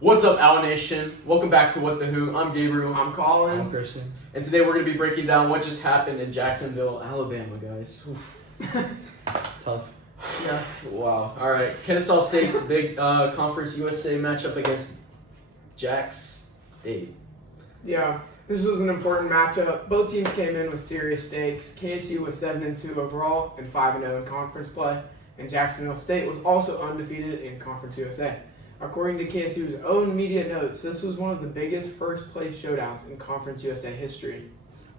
What's up, Owl Nation? Welcome back to What the Who. I'm Gabriel. I'm Colin. I'm Christian. And today we're going to be breaking down what just happened in Jacksonville, Alabama, guys. Tough. Yeah. Wow. All right. Kennesaw State's big Conference USA matchup against Jacksonville State. Yeah. This was an important matchup. Both teams came in with serious stakes. KSU was 7-2 overall and 5-0 in conference play, and Jacksonville State was also undefeated in Conference USA. According to KSU's own media notes, this was one of the biggest first-place showdowns in Conference USA history.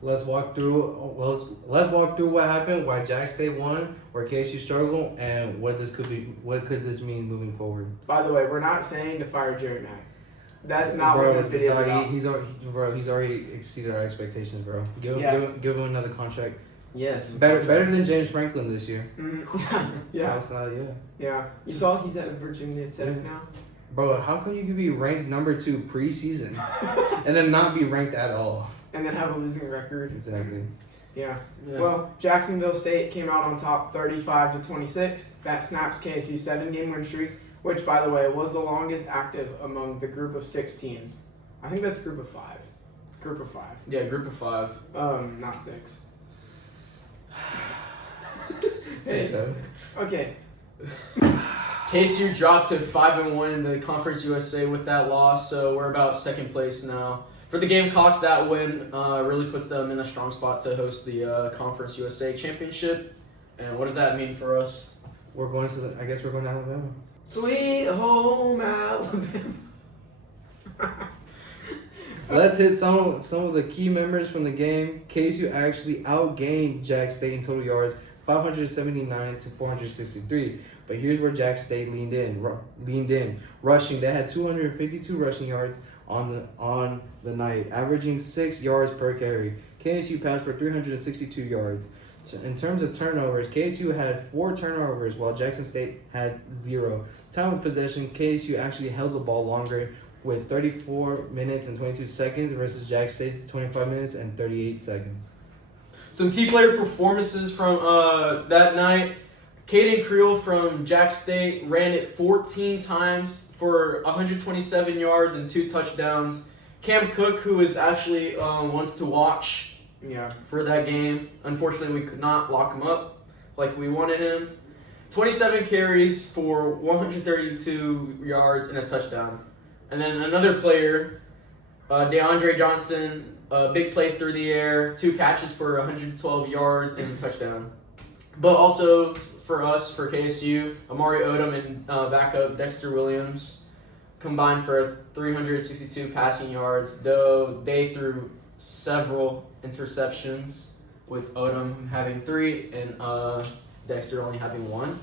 Let's walk through what happened, why Jack State won, where KSU struggled, and what could this mean moving forward. By the way, we're not saying to fire Jared Mack. That's not what this video is about. He's already exceeded our expectations, bro. Give him another contract. Yes. Better than James Franklin this year. Yeah. That's not, Yeah. You saw he's at Virginia Tech now? Bro, how come you could be ranked number 2 preseason and then not be ranked at all? And then have a losing record. Exactly. Yeah. Well, Jacksonville State came out on top 35-26. That snaps KSU's 7-game win streak, which, by the way, was the longest active among the group of 6 teams. I think that's group of 5. Group of 5. Yeah, group of 5. Not 6. Hey. So. Okay. KSU dropped to 5-1 in the Conference USA with that loss, so we're about second place now. For the Gamecocks, that win really puts them in a strong spot to host the Conference USA Championship. And what does that mean for us? I guess we're going to Alabama. Sweet home Alabama. Let's hit some of the key members from the game. KSU actually outgained Jack State in total yards, 579 to 463. But here's where Jack State leaned in. Rushing, they had 252 rushing yards on the night, averaging 6 yards per carry. KSU passed for 362 yards. So in terms of turnovers, KSU had 4 turnovers while Jackson State had 0. Time of possession, KSU actually held the ball longer with 34 minutes and 22 seconds versus Jack State's 25 minutes and 38 seconds. Some key player performances from that night. Caden Creel from Jack State ran it 14 times for 127 yards and 2 touchdowns. Cam Cook, who is actually wants to watch for that game. Unfortunately, we could not lock him up like we wanted him. 27 carries for 132 yards and a touchdown. And then another player, DeAndre Johnson, big play through the air, 2 catches for 112 yards and a touchdown. But also for us, for KSU, Amari Odom and backup Dexter Williams combined for 362 passing yards, though they threw several interceptions, with Odom having 3 and Dexter only having 1.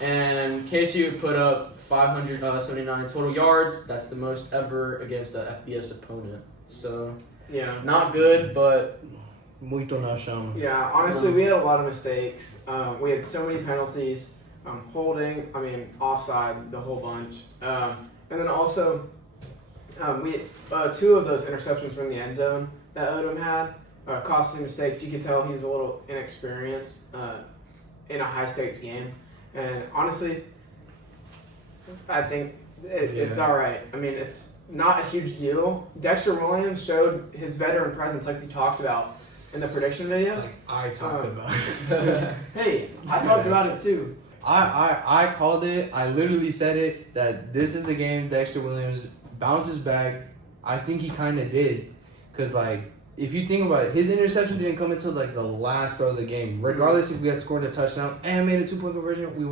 And KSU put up 579 total yards. That's the most ever against an FBS opponent. So, not good, but... Muito na chama. Yeah, honestly, we had a lot of mistakes. We had so many penalties, holding, offside, the whole bunch. And then also, we had 2 of those interceptions were in the end zone that Odom had. Costly mistakes. You could tell he was a little inexperienced in a high-stakes game. And honestly, I think it's all right. It's not a huge deal. Dexter Williams showed his veteran presence like we talked about in the prediction video. Like I talked about. Hey, I talked about it too. I called it. I literally said it that this is the game Dexter Williams bounces back. I think he kind of did, because if you think about it, his interception didn't come until the last throw of the game. Regardless if we had scored a touchdown and made a 2-point conversion, we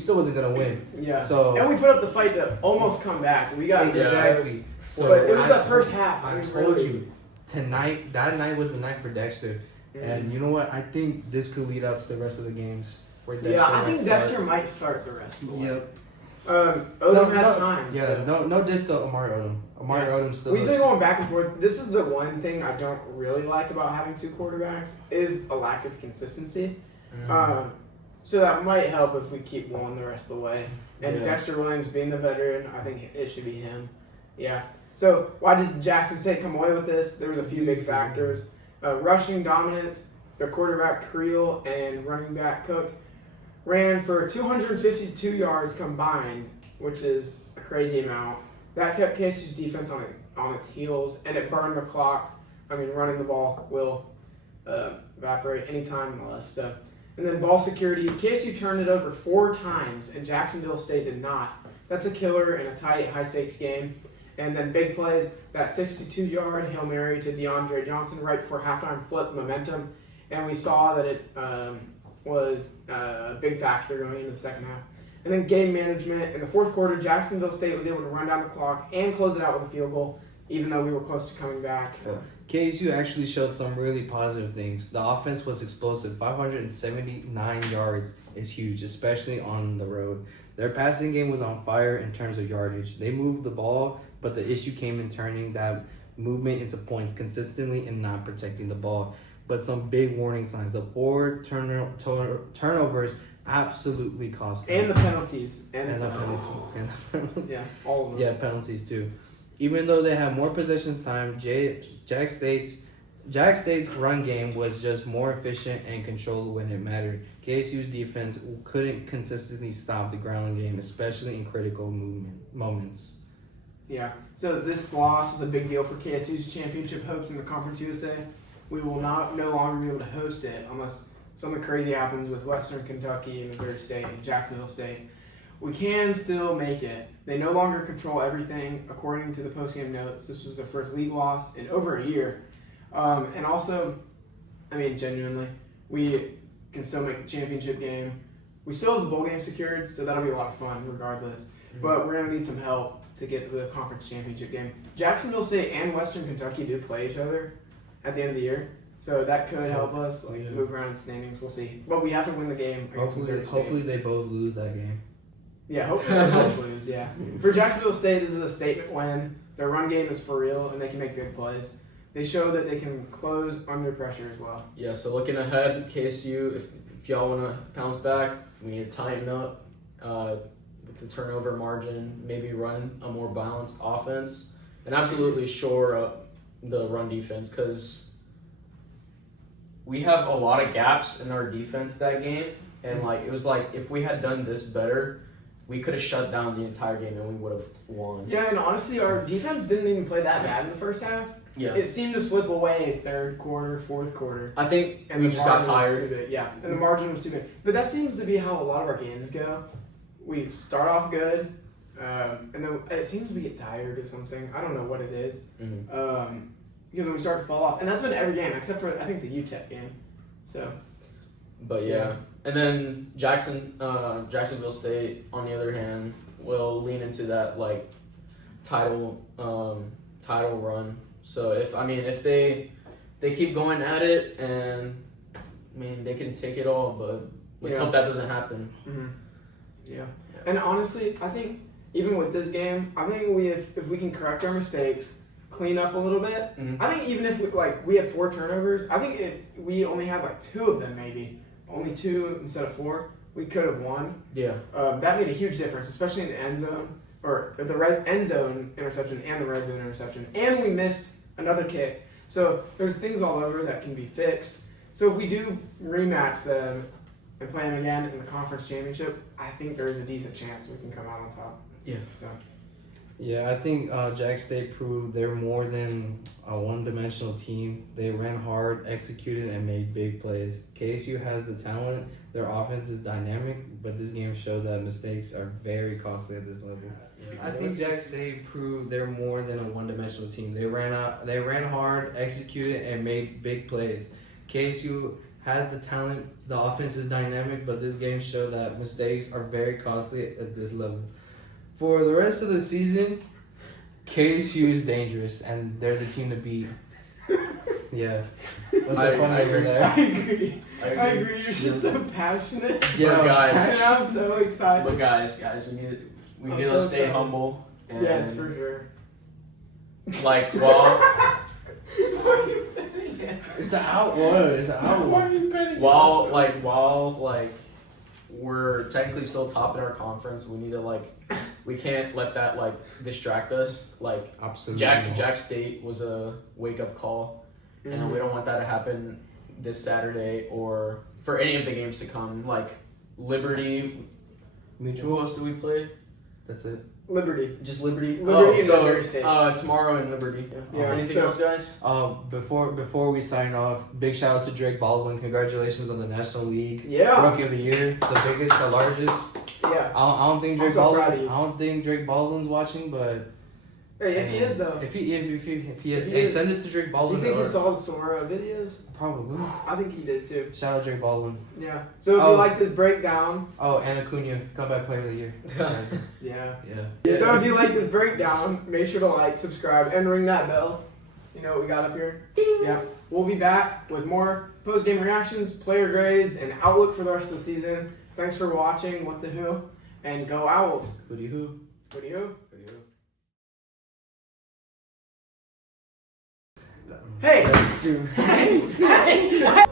still wasn't gonna win. Yeah. So and we put up the fight to almost come back. We got exactly. But it was that first half. I told you tonight. That night was the night for Dexter, and you know what? I think this could lead out to the rest of the games. Where Dexter I think Dexter might start the rest of the way. Yep. Odom has time. Yeah, so. no diss to Amari Odom. Odom still. We've been going back and forth. This is the one thing I don't really like about having 2 quarterbacks is a lack of consistency. So that might help if we keep one the rest of the way. And Dexter Williams being the veteran, I think it should be him. Yeah. So why did Jackson State come away with this? There was a few big factors. Rushing dominance, their quarterback Creel and running back Cook ran for 252 yards combined, which is a crazy amount. that kept KSU's defense on its heels, and it burned the clock. I mean, running the ball will evaporate any time left. So, and then ball security, KSU turned it over 4 times, and Jacksonville State did not. That's a killer in a tight, high-stakes game. And then big plays, that 62-yard Hail Mary to DeAndre Johnson right before halftime flipped momentum, and we saw that it was a big factor going into the second half. And then game management. In the fourth quarter, Jacksonville State was able to run down the clock and close it out with a field goal, even though we were close to coming back. KSU actually showed some really positive things. The offense was explosive. 579 yards is huge, especially on the road. Their passing game was on fire in terms of yardage. They moved the ball, but the issue came in turning that movement into points consistently and not protecting the ball. But some big warning signs. The 4 turnovers absolutely cost them. And the penalties. And the penalties. Yeah, all of them. Yeah, penalties too. Even though they had more possessions time, Jack State's run game was just more efficient and controlled when it mattered. KSU's defense couldn't consistently stop the ground game, especially in critical moments. Yeah, so this loss is a big deal for KSU's championship hopes in the Conference USA. We will no longer be able to host it unless something crazy happens with Western Kentucky, Missouri State, and Jacksonville State. We can still make it. They no longer control everything, according to the postgame notes. This was their first league loss in over a year. And also, I mean, genuinely, we can still make the championship game. We still have the bowl game secured, so that'll be a lot of fun regardless. Mm-hmm. But we're going to need some help to get to the conference championship game. Jacksonville State and Western Kentucky do play each other at the end of the year. So that could help us move around in standings. We'll see. But we have to win the game against Missouri State. Hopefully they both lose that game. Yeah, hopefully they both lose, yeah. For Jacksonville State, this is a statement win. Their run game is for real, and they can make big plays. They show that they can close under pressure as well. Yeah, so looking ahead, KSU, if y'all want to bounce back, we need to tighten up with the turnover margin, maybe run a more balanced offense, and absolutely shore up the run defense, because we have a lot of gaps in our defense that game, and it was like if we had done this better, we could have shut down the entire game and we would have won. Yeah, and honestly, our defense didn't even play that bad in the first half. Yeah. It seemed to slip away third quarter, fourth quarter. I think and we just got tired. Yeah, and the margin was too big. But that seems to be how a lot of our games go. We start off good, and then it seems we get tired or something. I don't know what it is. Mm-hmm. Because we start to fall off. And that's been every game, except for, I think, the UTEP game. So. But yeah. And then Jacksonville State, on the other hand, will lean into that title run. So if they keep going at it, and they can take it all, but let's hope that doesn't happen. Mm-hmm. Yeah. And honestly, I think even with this game, I think if we can correct our mistakes, clean up a little bit. Mm-hmm. I think even if we had 4 turnovers, I think if we only had 2 of them, maybe only 2 instead of 4, we could have won. Yeah. That made a huge difference, especially in the end zone, or the red end zone interception and the red zone interception, and we missed another kick. So there's things all over that can be fixed. So if we do rematch them and play them again in the conference championship, I think there is a decent chance we can come out on top. Yeah. So. Yeah, I think Jack State proved they're more than a one-dimensional team. They ran hard, executed, and made big plays. KSU has the talent. Their offense is dynamic, but this game showed that mistakes are very costly at this level. I think Jack State proved they're more than a one-dimensional team. They ran hard, executed, and made big plays. KSU has the talent. The offense is dynamic, but this game showed that mistakes are very costly at this level. For the rest of the season, KSU is dangerous, and they're the team to beat. Yeah. What's so funny over there? I agree. You're just so passionate. Yeah, guys. And I'm so excited. But guys, we need to stay humble. And yes, for sure. It's an outward. While we're technically still top in our conference, we need to we can't let that distract us. Absolutely. Jack State was a wake up call, and we don't want that to happen this Saturday or for any of the games to come. Liberty. Mutual. Who else do we play? That's it. Liberty. Just Liberty. Liberty and so Missouri State. Tomorrow in Liberty. Yeah. Anything So- else, guys? Before we sign off, big shout out to Drake Baldwin. Congratulations on the National League Yeah. Rookie of the Year, the biggest, the largest. Yeah. I don't think I'm Drake so proud of Baldwin. you. I don't think Drake Baldwin's watching, but Hey, if he is though. if he is, If he hey, is- send this to Drake You Baldwin. think he or- saw the Sora videos? Probably. I think he did too. Shout out Drake Baldwin. Yeah. So if Oh. you like this breakdown, Oh, and Acuna, comeback player of the year. yeah. Yeah. So if you like this breakdown, make sure to like, subscribe, and ring that bell. You know what we got up here? Yeah. We'll be back with more post-game reactions, player grades, and outlook for the rest of the season. Thanks for watching What the Who, and go Owls. Booty who? What do you? Hey! Let's do. Hey!